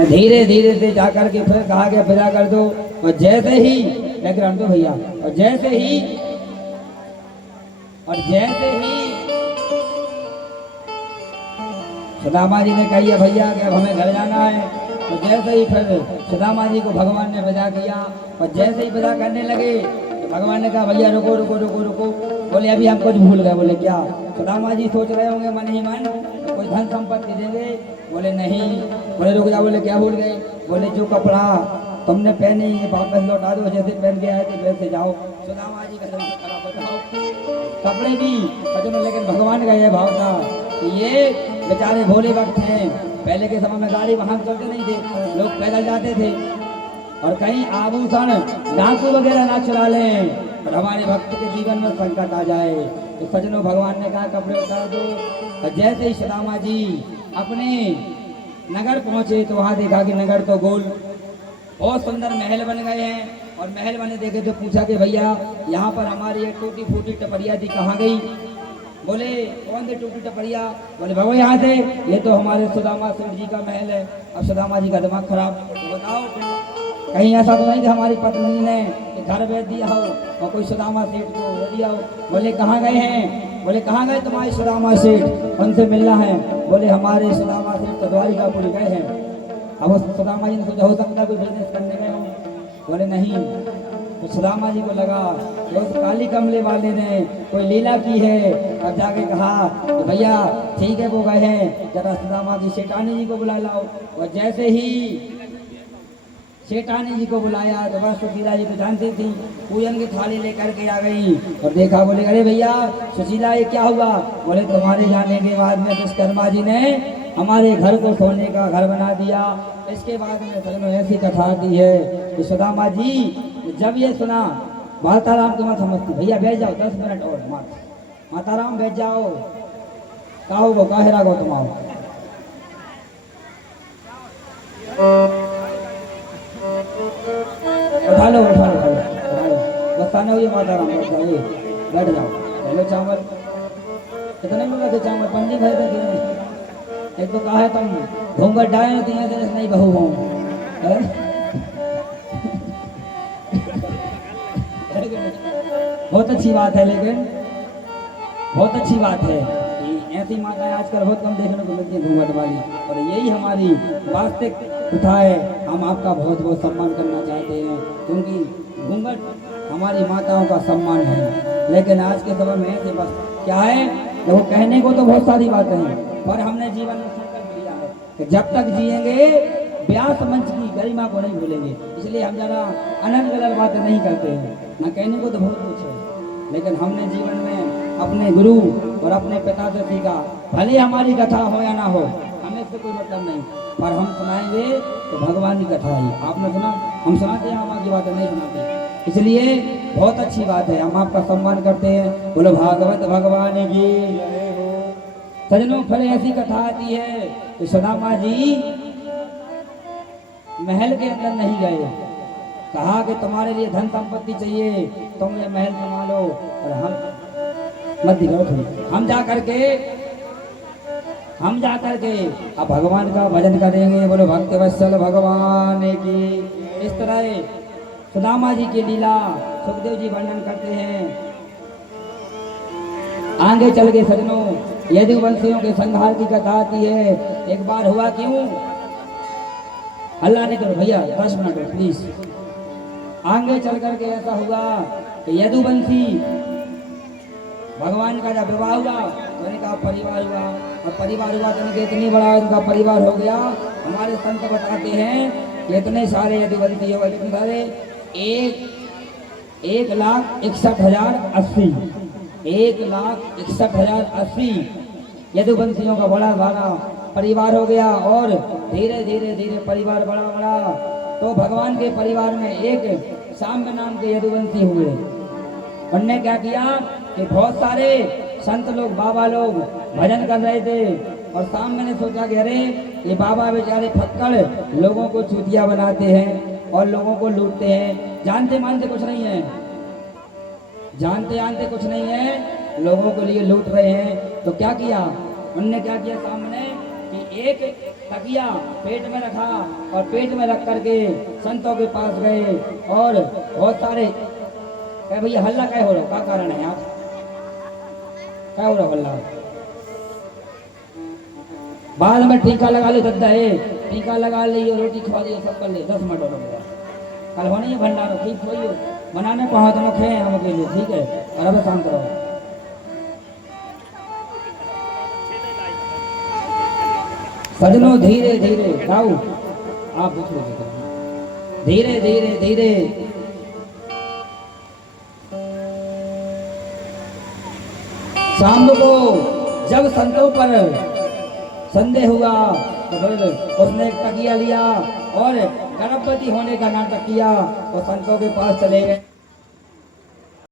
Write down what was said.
धीरे धीरे से जाकर के फिर कहा गया विदा कर दो। और जैसे ही बैकग्राउंड दो भैया, और जैसे ही सुदामा जी ने कही भैया कि अब हमें घर जाना है। तो जैसे ही फिर सुदामा जी को भगवान ने विदा किया, और जैसे ही विदा करने लगे तो भगवान ने कहा भैया रुको रुको रुको रुको। बोले अभी हम कुछ भूल गए। बोले क्या? सुदामा जी सोच रहे होंगे मन ही मन कोई धन संपत्ति देंगे। बोले नहीं। बोले रुक जाओ। बोले क्या भूल गए? बोले जो कपड़ा तुमने पहने ये वापस लौटा दो, जैसे पहन के आए थे वैसे जाओ। सुदामा जी का बताओ कपड़े भी सजनों, लेकिन भगवान का यह भाव था कि ये बेचारे भोले वक्त हैं। पहले के समय में गाड़ी वाहन चलते नहीं थे, लोग पैदल जाते थे। और कहीं आभूषण डाकू वगैरह ना चुरा लें और हमारे भक्त के जीवन में संकट आ जाए। तो सजनों भगवान ने कहा कपड़े उतार दो। और जैसे ही सुदामा जी अपने नगर पहुंचे तो वहां देखा कि नगर तो गोल बहुत सुंदर महल बन गए हैं। और महल बने देखे तो पूछा कि भैया यहाँ पर हमारी ये टूटी फूटी टपरिया थी कहाँ गई? बोले कौन सी टूटी टपरिया? बोले भगवान यहाँ से, ये तो हमारे सुदामा सेठ जी का महल है। अब सुदामा जी का दिमाग खराब। तो बताओ कहीं ऐसा तो नहीं कि हमारी पत्नी ने घर भेज दिया हो और कोई सुदामा सेठ को भेज दिया हो? बोले कहाँ गए हैं? बोले कहाँ गए तुम्हारे सुदामा सेठ, उनसे मिलना है। बोले हमारे सुदामा सेठ तो द्वारिकापुरी गए हैं। अब उस सुदामा जी ने सोचा हो सकता है कोई बिजनेस करने गए हों। बोले नहीं। तो सुदामा जी को लगा कि उस काली कमले वाले ने कोई लीला की है। अब जाके कहा कि भैया ठीक है वो गए हैं, जरा सुदामा की सेठानी जी को बुला लाओ। और जैसे ही सेठानी जी को बुलाया तो बस सुशीला जी तो जानती थी, पूजन की थाली लेकर के आ गई। और देखा, बोले अरे भैया सुशीला ये क्या हुआ? बोले तुम्हारे जाने के बाद में विश्वकर्मा जी ने हमारे घर को सोने का घर बना दिया। इसके बाद में सर में ऐसी कथा दी है कि सुदामा जी जब ये सुना, माताराम की मत समझती, भैया बैठ जाओ 10 मिनट और, माताराम बैठ जाओ, काहो गो काहेरा गो तुम आओ। उठा लो उठा लो उठा लो, बताने हुई माताराम बैठ जाओ। हेलो चावल कितने मिल रहे थे? चावल पन्नी भर थे। एक तो कहा है तुम घूंघट डाले तो यहाँ नहीं बहू हो। बहुत अच्छी बात है, लेकिन बहुत अच्छी बात है कि ऐसी माताएं आजकल बहुत कम देखने को मिलती है घूंघट वाली। और यही हमारी वास्तविक प्रथा है। हम आपका बहुत बहुत सम्मान करना चाहते हैं क्योंकि घूंघट हमारी माताओं का सम्मान है। लेकिन आज के समय में ऐसे बस क्या है, देखो कहने को तो बहुत सारी बातें हैं, पर हमने जीवन में संकल्प लिया है कि जब तक जिएंगे व्यास मंच की गरिमा को नहीं भूलेंगे। इसलिए हम ज़्यादा अनंत गलत बातें नहीं करते हैं। ना कहने को तो बहुत कुछ है, लेकिन हमने जीवन में अपने गुरु और अपने पिता से सीखा, भले हमारी कथा हो या ना हो, हमें इससे कोई मतलब नहीं, पर हम सुनाएंगे तो भगवान की कथा ही। आपने सुना, हम सुनाते हैं, हम आगे बातें नहीं सुनाते। इसलिए बहुत अच्छी बात है, हम आपका सम्मान करते हैं। बोलो भागवत भगवान की। सजनों फिर ऐसी कथा आती है कि सुदामा जी महल के अंदर नहीं गए। कहा कि तुम्हारे लिए धन संपत्ति चाहिए, तुम ये महल संभालो और हम मत दिखाओ। हम जा करके अब भगवान का भजन करेंगे। बोलो भक्त वत्सल भगवान की। इस तरह सुदामा जी की लीला सुखदेव जी वर्णन करते हैं। आगे चल के सजनों यदुवंशियों के संहार की कथा आती है। एक बार हुआ क्यों, अल्लाह ने करो भैया 10 मिनट प्लीज। आगे चल करके ऐसा हुआ कि यदुवंशी भगवान का जब विवाह हुआ तो उनका परिवार हुआ, और परिवार हुआ तो उनके इतनी बड़ा उनका परिवार हो गया। हमारे संत बताते हैं कि इतने सारे यदुवंशी हो गए, कितने सारे, 1,61,080 1,61,080 यदुवंशियों का बड़ा सारा परिवार हो गया। और धीरे धीरे धीरे परिवार बड़ा बड़ा तो भगवान के परिवार में एक सांब नाम के यदुवंशी हुए। उनने क्या किया कि बहुत सारे संत लोग, बाबा लोग भजन कर रहे थे, और सांब ने सोचा कि अरे ये बाबा बेचारे फक्कड़ लोगों को चूतिया बनाते हैं और लोगों को लूटते हैं, जानते मानते कुछ नहीं है, जानते जानते कुछ नहीं है, लोगों के लिए लूट रहे हैं। तो क्या किया उनने, क्या किया सामने कि एक तकिया पेट में रखा और पेट में रख करके संतों के पास गए और बहुत सारे कहे भैया हल्ला क्या हो रहा, क्या कारण है आप, क्या हो रहा हल्ला? बाद में टीका लगा लो दद्दा है, टीका लगा लियो, रोटी खवा दियो, सब कर ले, 10 मिनट और मेरा कल होने ये भंडारो ठीक हो बनाने को हाथ में खे हम अकेले, ठीक है? और अब शांत रहो। सजनों धीरे धीरे गाओ, आप पूछो धीरे धीरे धीरे शाम को जब संतों पर संदेह हुआ तो फिर उसने एक तकिया लिया और गर्भवती होने का नाटक किया, तो संतों के पास चले गए।